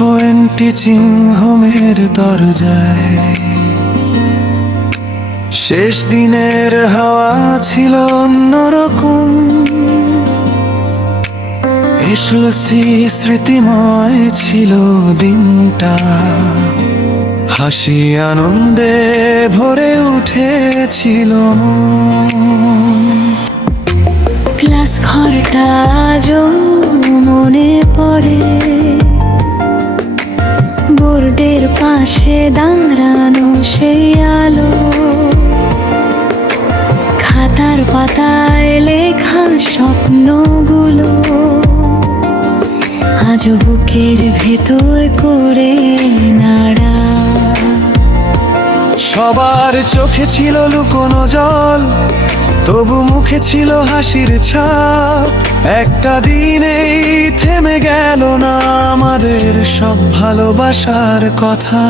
Point teaching হোমের দরজায় শেষ দিনের হাওয়া ছিল অন্যরকম। এসলসি স্মৃতিময় ছিল দিনটা, হাসি আনন্দে ভরে উঠেছিল মন। ক্লাস ঘরটা আজও মনে পড়ে, বোর্ডের পাশে দাঁড়ানো সেই আলো, খাতার পাতায় লেখা স্বপ্নগুলো আজ বুকের ভেতর করে নাড়া। সবার চোখে ছিল লুকোনো জল, তবু মুখে ছিল হাসির ছাপ। একটা দিনেই থেমে গেল না আমাদের সব ভালোবাসার কথা।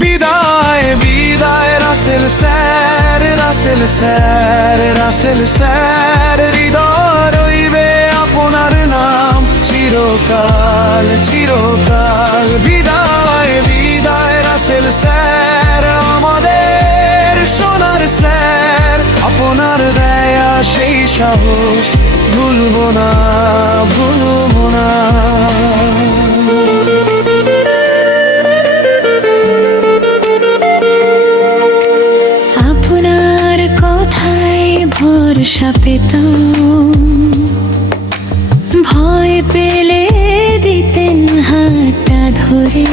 বিদায় বিদায় Rasel sir, Rasel sir, Rasel sir. হৃদয় রইবে আপনার নাম চিরকাল চিরকাল। বিদায় বিদায় রাসেল স্যার, আমাদের সোনার স্যার। আপনার দেয়া সেই সাহস ভুলবো না, ভুলবো না। আপনার কথায় ভরসা পেতাম, ভয় পেলে দিতেন হাতটা ধরে।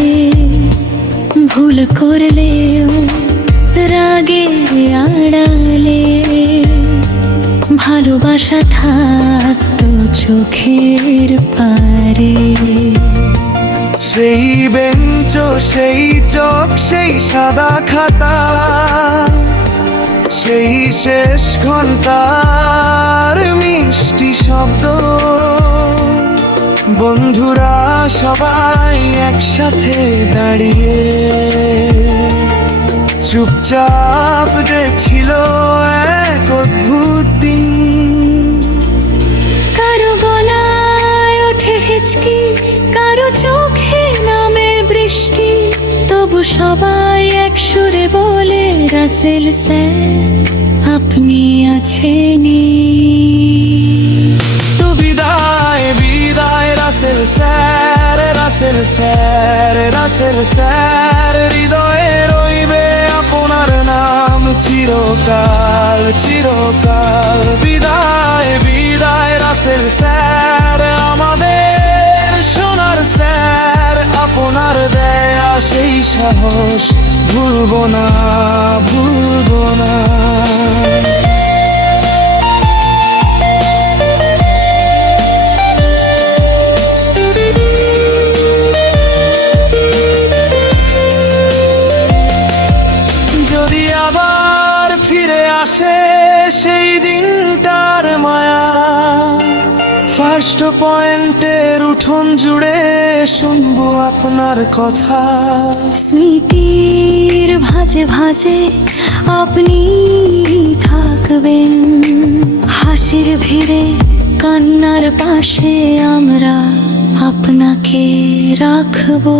ভুল করলেও রাগে আড়ালে ভালোবাসা থাকতো চোখের পারে। সেই বেঞ্চ, সেই চোখ, সেই সাদা খাতা, সেই শেষ ঘন্টার মিষ্টি শব্দ। বন্ধুরা সবাই একসাথে দাঁড়িয়ে চুপচাপ দেখছিল এক অদ্ভুত দিন। কারো গলায় ওঠে হিচকি, কারো চোখে নামে বৃষ্টি, তবু সবাই এক সুরে বলে রাসেল স্যার আপনি আছেনই। তো বিদায় বিদায় Rasel sir, Rasel sir, Rasel sir. হৃদয়ে রইবে আপনার নাম চিরকাল চিরকাল। বিদায় বিদায় রাসেল স্যার, আমাদের সোনার স্যার। আপনার দেয়া সেই সাহস ভুলবো না, ভুলবো না। যদি আবার ফিরে আসে সেই দিনটার মায়া, ফার্স্ট পয়েন্টের উঠোন জুড়ে শুনবো আপনার কথা। স্মৃতির ভাজে ভাজে আপনি থাকবেন, হাসির ভিড়ে কান্নার পাশে আমরা আপনাকে রাখবো।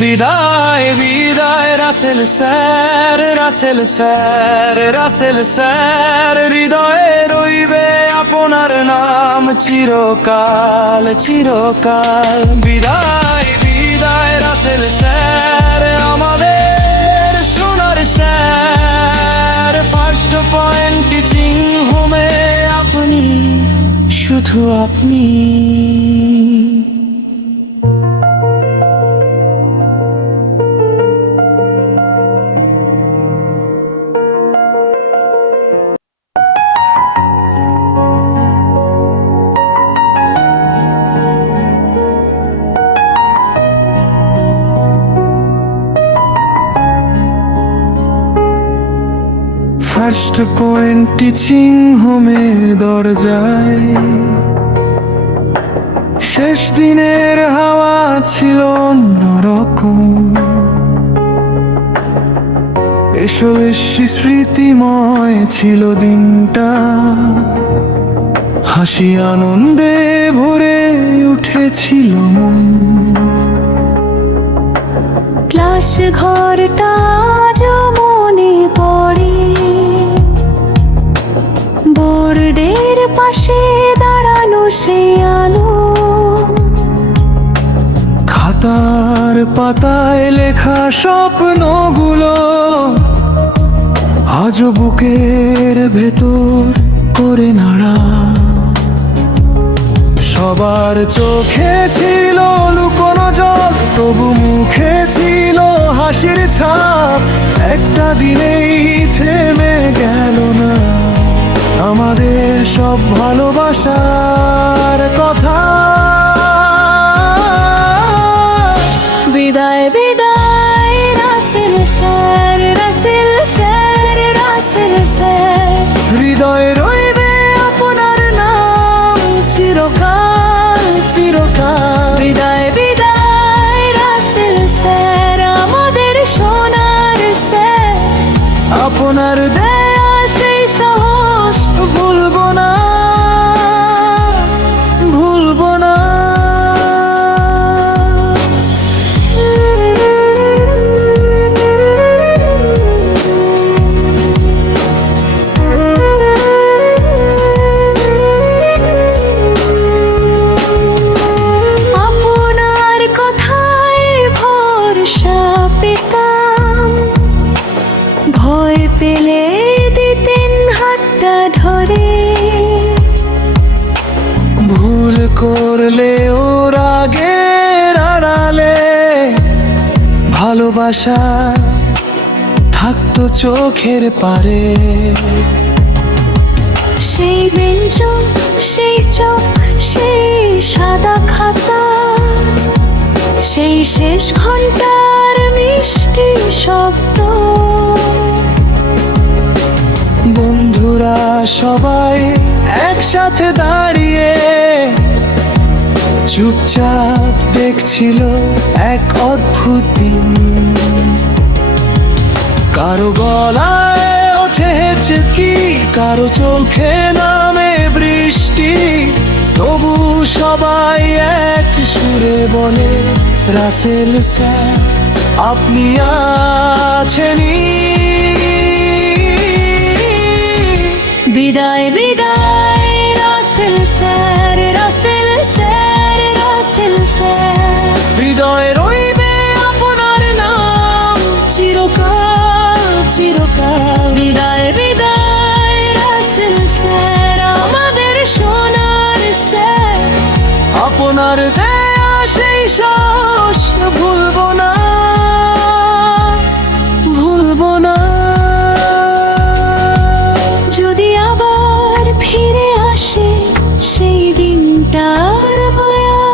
বিদায় বিদায় Rasel sir, Rasel sir, Rasel sir. হৃদয়ে রইবে আপনার নাম চিরকাল চিরকাল। বিদায় বিদায় রাসেল স্যার, আমাদের সোনার স্যার। ফার্স্ট পয়েন্ট টিচিং হোমে আপনি, শুধু আপনি। ফার্স্ট পয়েন্ট টিচিং হোমের দরজায় শেষ দিনের হাওয়া ছিল অন্যরকম। আসলে স্মৃতিময় ছিল দিনটা, হাসি আনন্দে ভরে করেছিল মন। ক্লাস ঘরটা আজও মনে পড়ে, বোর্ডের পাশে দাঁড়ানো সেই আলো, খাতার পাতায় লেখা স্বপ্নগুলো আজও বুকের ভেতর করে নাড়া। সবার চোখে ছিল লুকোনো জল, তবু মুখে ছিল হাসির ছাপ। একটা দিনেই থেমে গেল না আমাদের সব ভালোবাসার কথা। বিদায় বিদায় Rasel sir, Rasel sir, Rasel sir. হৃদয়ে রইবে আপনার নাম চিরকাল চিরকাল। বিদায় বিদায় রাসেল স্যার, আমাদের সোনার স্যার। আপনার দেয়া সেই সাহস ভুলবো না, ভুলবো না। আপনার কথায় ভরসা পেতাম, ভয় পেলে দিতেন হাতটা ধরে। ভুল করলে ওর আগের আড়ালে ভালোবাসা থাকতো চোখের পারে। সেই বেঞ্চ, সেই চোখ, সেই সাদা খাতা, সেই শেষ ঘন্টার মিষ্টি শব্দ। বন্ধুরা সবাই একসাথে দাঁড়িয়ে চুপচাপ দেখছিল এক অদ্ভুত দিন। কারো গলায় ওঠে কি, কারো চোখে নামে বৃষ্টি, তবু সবাই এক সুরে বলে রাসেল স্যার আপনি আছেনই। বিদায় বিদায় Rasel sir, Rasel sir, Rasel sir. হৃদয়ে রইবে আপনার নাম চিরকাল চিরকাল। বিদায় বিদায় রাসেল স্যার, আমাদের সোনার স্যার। আপনার দেয়া সেই সাহস ভুলবো না, ভুলবো না। যদি আবার ফিরে আসে সেই দিনটার মায়া,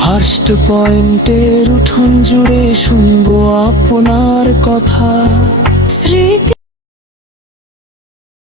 ফার্স্ট পয়েন্টের উঠোন জুড়ে শুনবো আপনার কথা। স্মৃতি